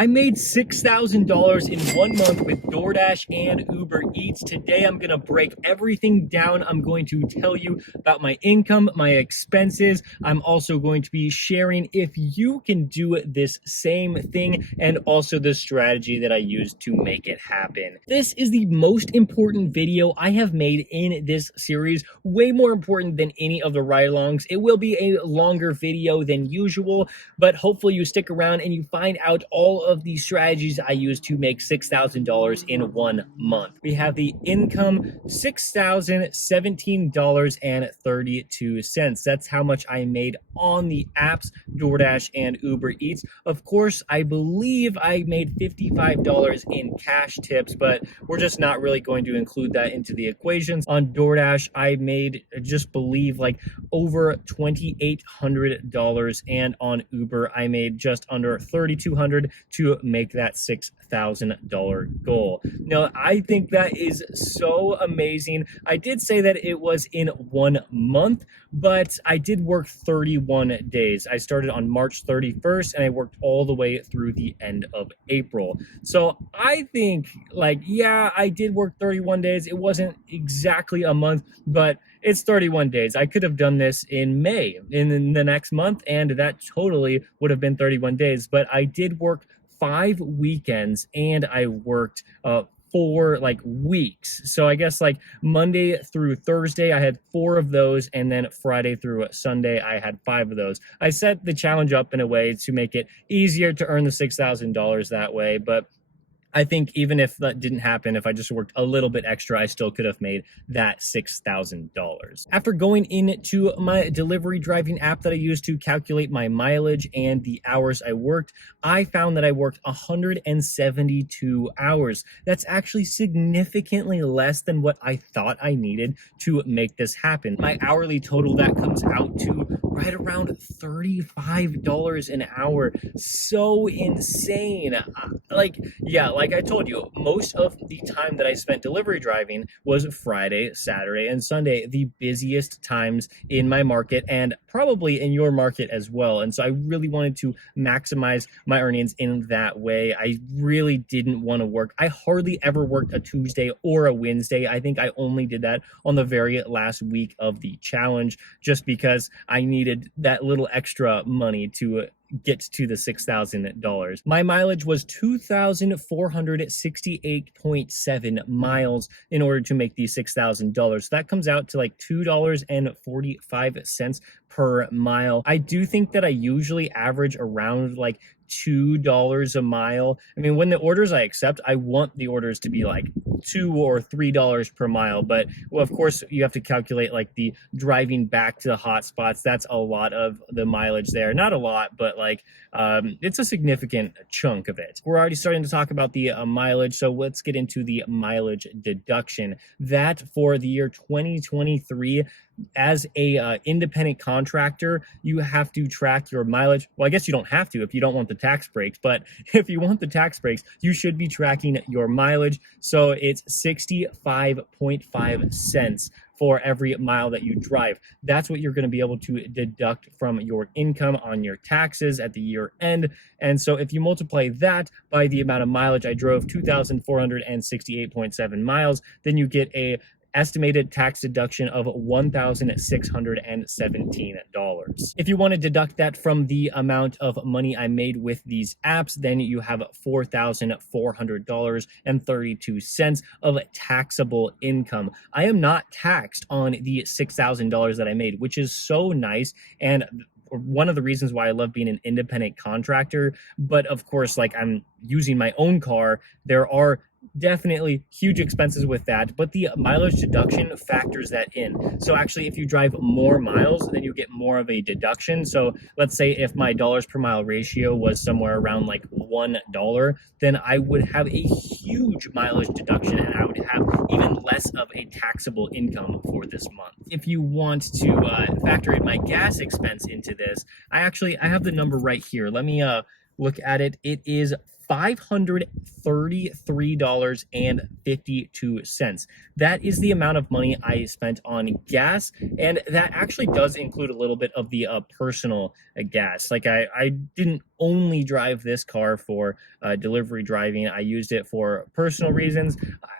I made $6,000 in 1 month with DoorDash and Uber Eats. Today, I'm going to break everything down. I'm going to tell you about my income, my expenses. I'm also going to be sharing if you can do this same thing and also the strategy that I used to make it happen. This is the most important video I have made in this series, way more important than any of the ride-alongs. It will be a longer video than usual, but hopefully you stick around and you find out all of the strategies I used to make $6,000 in 1 month. We have the income, $6,017.32. That's how much I made on the apps, DoorDash and Uber Eats. Of course, I believe I made $55 in cash tips, but we're just not really going to include that into the equations. On DoorDash, I made, just believe, like over $2,800, and on Uber, I made just under $3,200 to make that $6,000 goal. Now, I think that is so amazing. I did say that it was in 1 month, but I did work 31 days. I started on March 31st and I worked all the way through the end of April. So I think, like, yeah, I did work 31 days. It wasn't exactly a month, but it's 31 days. I could have done this in May, in the next month, and that totally would have been 31 days. But I did work 5 weekends and I worked 4 weeks. So I guess like Monday through Thursday, I had 4 of those, and then Friday through Sunday, I had 5 of those. I set the challenge up in a way to make it easier to earn the $6,000 that way, but I think even if that didn't happen, if I just worked a little bit extra, I still could have made that $6,000. After going into my delivery driving app that I use to calculate my mileage and the hours I worked, I found that I worked 172 hours. That's actually significantly less than what I thought I needed to make this happen. My hourly total, that comes out to right around $35 an hour. So insane. Like I told you, most of the time that I spent delivery driving was Friday, Saturday, and Sunday, the busiest times in my market and probably in your market as well. And so I really wanted to maximize my earnings in that way. I really didn't want to work. I hardly ever worked a Tuesday or a Wednesday. I think I only did that on the very last week of the challenge, just because I needed that little extra money to get to the $6,000. My mileage was 2,468.7 miles in order to make the $6,000. That comes out to like $2.45 per mile. I do think that I usually average around like $2 a mile. I mean, when the orders I accept, I want the orders to be like $2 or $3 per mile. But well, of course, you have to calculate like the driving back to the hot spots. That's a lot of the mileage there. Not a lot, but like it's a significant chunk of it. We're already starting to talk about the mileage, so let's get into the mileage deduction. That for the year 2023, as a independent contractor, you have to track your mileage. Well, I guess you don't have to if you don't want the tax breaks, but if you want the tax breaks, you should be tracking your mileage. So it's 65.5 cents for every mile that you drive. That's what you're going to be able to deduct from your income on your taxes at the year end. And so if you multiply that by the amount of mileage I drove, 2,468.7 miles, then you get a estimated tax deduction of $1,617. If you want to deduct that from the amount of money I made with these apps, then you have $4,400.32 of taxable income. I am not taxed on the $6,000 that I made, which is so nice, and one of the reasons why I love being an independent contractor. But of course, like, I'm using my own car, there are definitely huge expenses with that, but the mileage deduction factors that in. So actually, if you drive more miles, then you get more of a deduction. So let's say if my dollars per mile ratio was somewhere around like $1, then I would have a huge mileage deduction and I would have even less of a taxable income for this month. If you want to factor in my gas expense into this, I have the number right here. Let me look at it. It is $533.52. That is the amount of money I spent on gas, and that actually does include a little bit of the personal gas. Like I didn't only drive this car for delivery driving. I used it for personal reasons.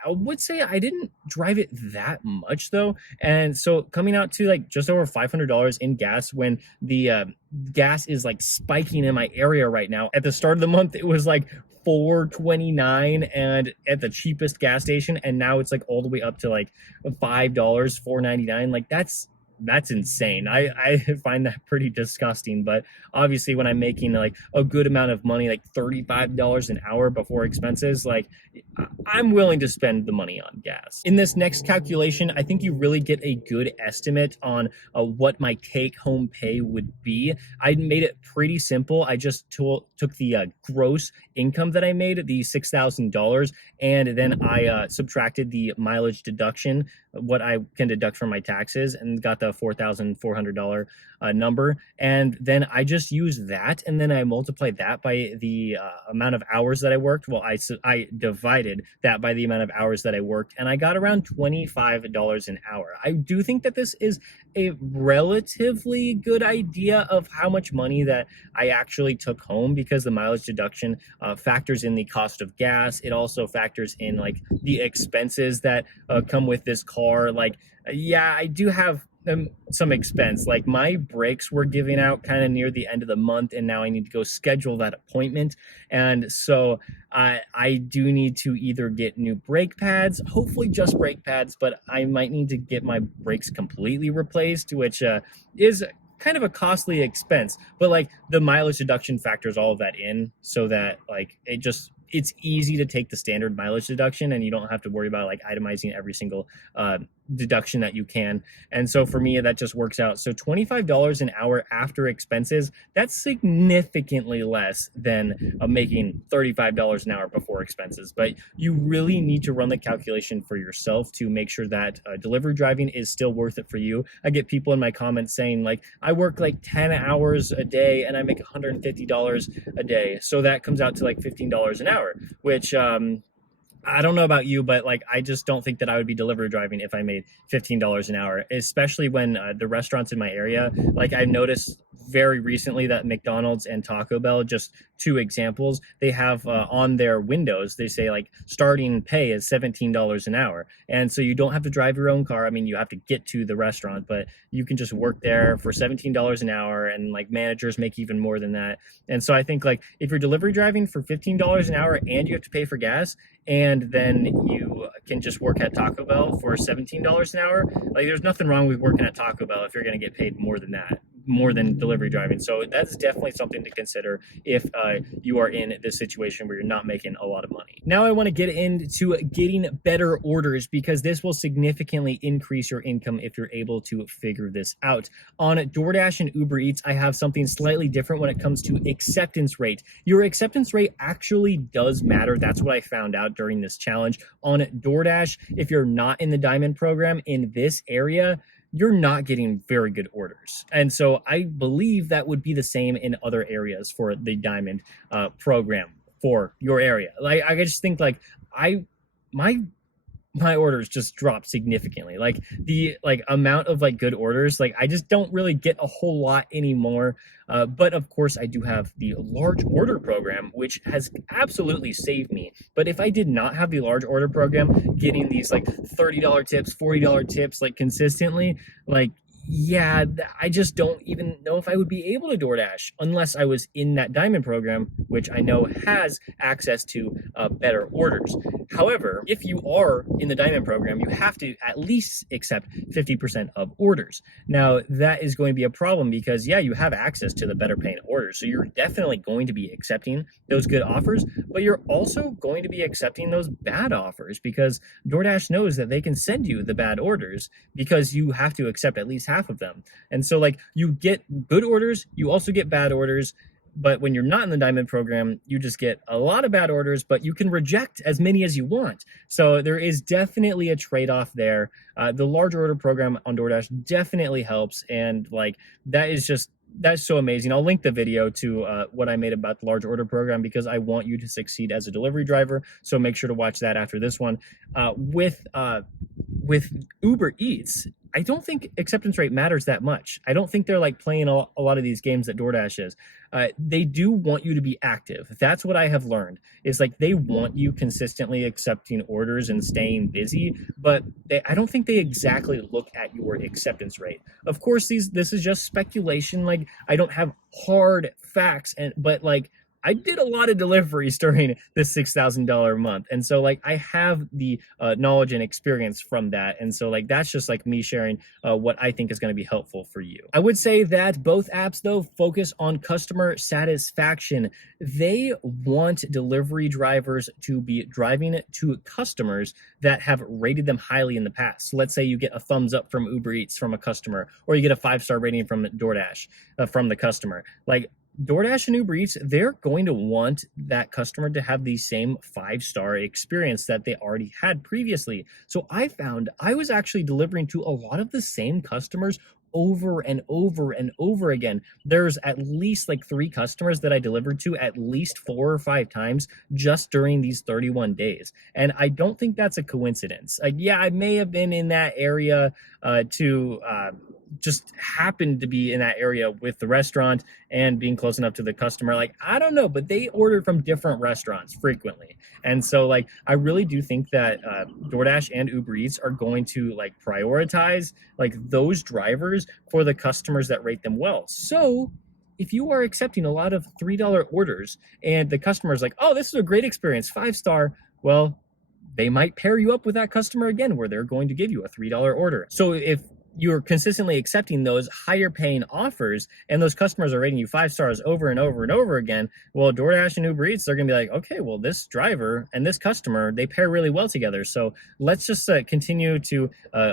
I would say I didn't drive it that much though, and so coming out to like just over $500 in gas when the gas is like spiking in my area right now. At the start of the month, it was like $4.29 and at the cheapest gas station, and now it's like all the way up to like $5, $4.99. Like that's insane. I find that pretty disgusting. But obviously when I'm making like a good amount of money, like $35 an hour before expenses, like I'm willing to spend the money on gas. In this next calculation, I think you really get a good estimate on what my take home pay would be. I made it pretty simple. I just took the gross income that I made, the $6,000, and then I subtracted the mileage deduction, what I can deduct from my taxes, and got the $4,400 number. And then I just use that, and then I multiply that by the amount of hours that I worked. Well, I divided that by the amount of hours that I worked, and I got around $25 an hour. I do think that this is a relatively good idea of how much money that I actually took home, because the mileage deduction factors in the cost of gas. It also factors in like the expenses that come with this car. Like, yeah, I do have some expense. Like my brakes were giving out kind of near the end of the month, and now I need to go schedule that appointment. And so I do need to either get new brake pads, hopefully just brake pads, but I might need to get my brakes completely replaced, which is kind of a costly expense. But like the mileage deduction factors all of that in, so that like it's easy to take the standard mileage deduction, and you don't have to worry about like itemizing every single deduction that you can. And so for me, that just works out. So $25 an hour after expenses, that's significantly less than making $35 an hour before expenses. But you really need to run the calculation for yourself to make sure that delivery driving is still worth it for you. I get people in my comments saying like, I work like 10 hours a day and I make $150 a day. So that comes out to like $15 an hour, which I don't know about you, but like I just don't think that I would be delivery driving if I made $15 an hour, especially when the restaurants in my area, like I noticed very recently that McDonald's and Taco Bell, just two examples, they have on their windows, they say like starting pay is $17 an hour. And so you don't have to drive your own car. I mean, you have to get to the restaurant, but you can just work there for $17 an hour, and like managers make even more than that. And so I think like if you're delivery driving for $15 an hour and you have to pay for gas, and then you can just work at Taco Bell for $17 an hour, like there's nothing wrong with working at Taco Bell if you're going to get paid more than that, more than delivery driving. So that's definitely something to consider if you are in this situation where you're not making a lot of money. Now I want to get into getting better orders, because this will significantly increase your income if you're able to figure this out. On DoorDash and Uber Eats, I have something slightly different when it comes to acceptance rate. Your acceptance rate actually does matter. That's what I found out during this challenge. On DoorDash, if you're not in the Diamond program in this area, you're not getting very good orders. And so I believe that would be the same in other areas for the Diamond program for your area. Like I just think like my orders just dropped significantly. Like the amount of like good orders, like I just don't really get a whole lot anymore. But of course I do have the large order program, which has absolutely saved me. But if I did not have the large order program, getting these like $30 tips, $40 tips like consistently, like yeah, I just don't even know if I would be able to DoorDash unless I was in that Diamond program, which I know has access to better orders. However, if you are in the Diamond program, you have to at least accept 50% of orders. Now, that is going to be a problem because, yeah, you have access to the better paying orders. So you're definitely going to be accepting those good offers, but you're also going to be accepting those bad offers because DoorDash knows that they can send you the bad orders because you have to accept at least half of them. And so like you get good orders, you also get bad orders. But when you're not in the Diamond program, you just get a lot of bad orders, but you can reject as many as you want. So there is definitely a trade-off there. The large order program on DoorDash definitely helps. And like, that's so amazing. I'll link the video to what I made about the large order program because I want you to succeed as a delivery driver. So make sure to watch that after this one. With Uber Eats, I don't think acceptance rate matters that much. I don't think they're like playing a lot of these games that DoorDash is. They do want you to be active. That's what I have learned. Is like they want you consistently accepting orders and staying busy, but I don't think they exactly look at your acceptance rate. Of course, this is just speculation. Like I don't have hard facts, but like I did a lot of deliveries during this $6,000 month. And so like I have the knowledge and experience from that. And so like that's just like me sharing what I think is going to be helpful for you. I would say that both apps though focus on customer satisfaction. They want delivery drivers to be driving to customers that have rated them highly in the past. So let's say you get a thumbs up from Uber Eats from a customer, or you get a 5-star rating from DoorDash from the customer. Like DoorDash and Uber Eats, they're going to want that customer to have the same 5-star experience that they already had previously. So I found I was actually delivering to a lot of the same customers over and over and over again. There's at least like 3 customers that I delivered to at least 4 or 5 times just during these 31 days. And I don't think that's a coincidence. Yeah, I may have been in that area to just happened to be in that area with the restaurant and being close enough to the customer. Like, I don't know, but they order from different restaurants frequently. And so like, I really do think that DoorDash and Uber Eats are going to like prioritize like those drivers for the customers that rate them well. So if you are accepting a lot of $3 orders and the customer is like, oh, this is a great experience, 5-star, well, they might pair you up with that customer again where they're going to give you a $3 order. So if you're consistently accepting those higher paying offers and those customers are rating you 5 stars over and over and over again, well, DoorDash and Uber Eats, they're gonna be like, okay, well, this driver and this customer, they pair really well together, so let's just continue to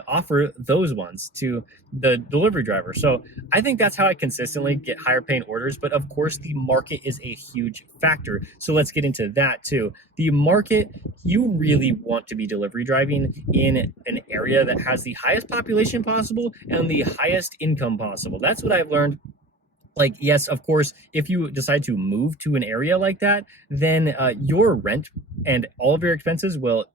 offer those ones to the delivery driver. So I think that's how I consistently get higher paying orders. But of course, the market is a huge factor, so let's get into that too. The market, you really want to be delivery driving in an area that has the highest population possible and the highest income possible. That's what I've learned. Like, yes, of course, if you decide to move to an area like that, then your rent and all of your expenses will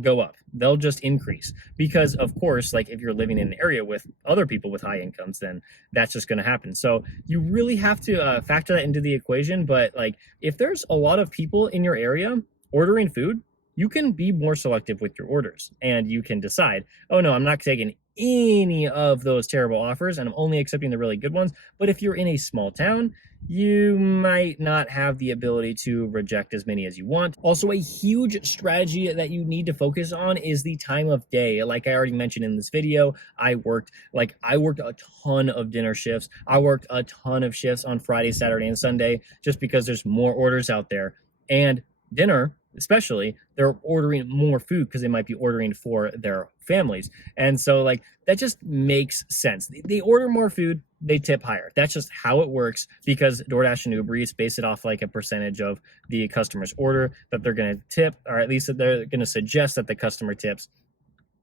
go up. They'll just increase because, of course, like if you're living in an area with other people with high incomes, then that's just going to happen. So you really have to factor that into the equation. But like if there's a lot of people in your area ordering food, you can be more selective with your orders and you can decide, oh no, I'm not taking any of those terrible offers and I'm only accepting the really good ones. But if you're in a small town, you might not have the ability to reject as many as you want. Also, a huge strategy that you need to focus on is the time of day. Like I already mentioned in this video, I worked a ton of dinner shifts. I worked a ton of shifts on Friday, Saturday, and Sunday just because there's more orders out there. And dinner, especially, they're ordering more food because they might be ordering for their families. And so like that just makes sense. They order more food, they tip higher. That's just how it works because DoorDash and Uber Eats base it off like a percentage of the customer's order that they're going to tip, or at least that they're going to suggest that the customer tips.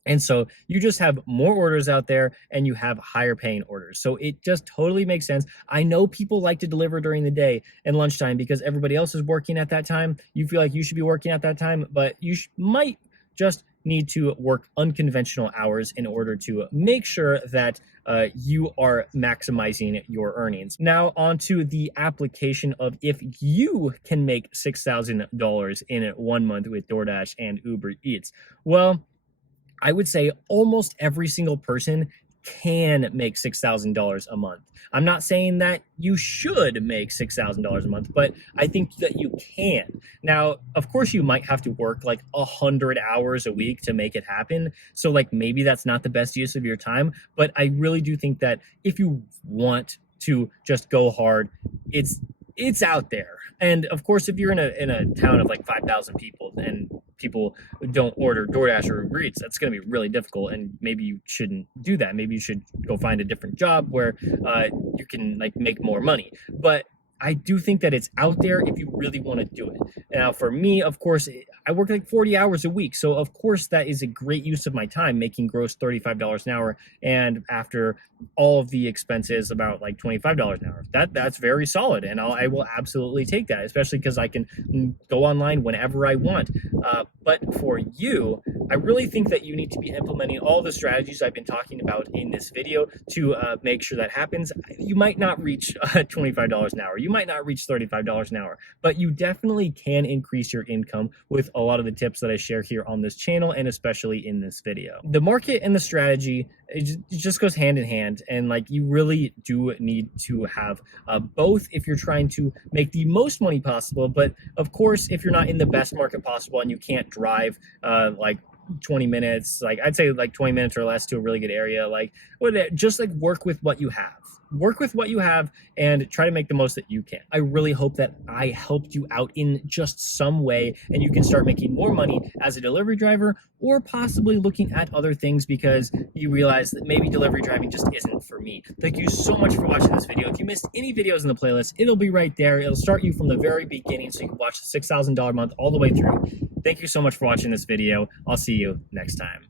And so you just have more orders out there and you have higher paying orders. So it just totally makes sense. I know people like to deliver during the day and lunchtime because everybody else is working at that time. You feel like you should be working at that time, but you might just need to work unconventional hours in order to make sure that you are maximizing your earnings. Now onto the application of if you can make $6,000 in 1 month with DoorDash and Uber Eats. Well, I would say almost every single person can make $6,000 a month. I'm not saying that you should make $6,000 a month, but I think that you can. Now, of course, you might have to work like 100 hours a week to make it happen. So like maybe that's not the best use of your time, but I really do think that if you want to just go hard, it's out there. And of course, if you're in a town of like 5,000 people and people don't order DoorDash or Uber Eats, that's going to be really difficult. And maybe you shouldn't do that. Maybe you should go find a different job where you can like make more money. But I do think that it's out there if you really want to do it. Now, for me, of course, I work like 40 hours a week. So, of course, that is a great use of my time, making gross $35 an hour. And after all of the expenses, about like $25 an hour. That's very solid. And I will absolutely take that, especially because I can go online whenever I want. But for you, I really think that you need to be implementing all the strategies I've been talking about in this video to make sure that happens. You might not reach $25 an hour. You might not reach $35 an hour, but you definitely can increase your income with a lot of the tips that I share here on this channel and especially in this video. The market and the strategy, it just goes hand in hand, and like you really do need to have both if you're trying to make the most money possible. But of course, if you're not in the best market possible and you can't drive like 20 minutes, like I'd say like 20 minutes or less to a really good area, like just like work with what you have. Work with what you have and try to make the most that you can. I really hope that I helped you out in just some way and you can start making more money as a delivery driver, or possibly looking at other things because you realize that maybe delivery driving just isn't for me. Thank you so much for watching this video. If you missed any videos in the playlist, it'll be right there. It'll start you from the very beginning so you can watch the $6,000 month all the way through. Thank you so much for watching this video. I'll see you next time.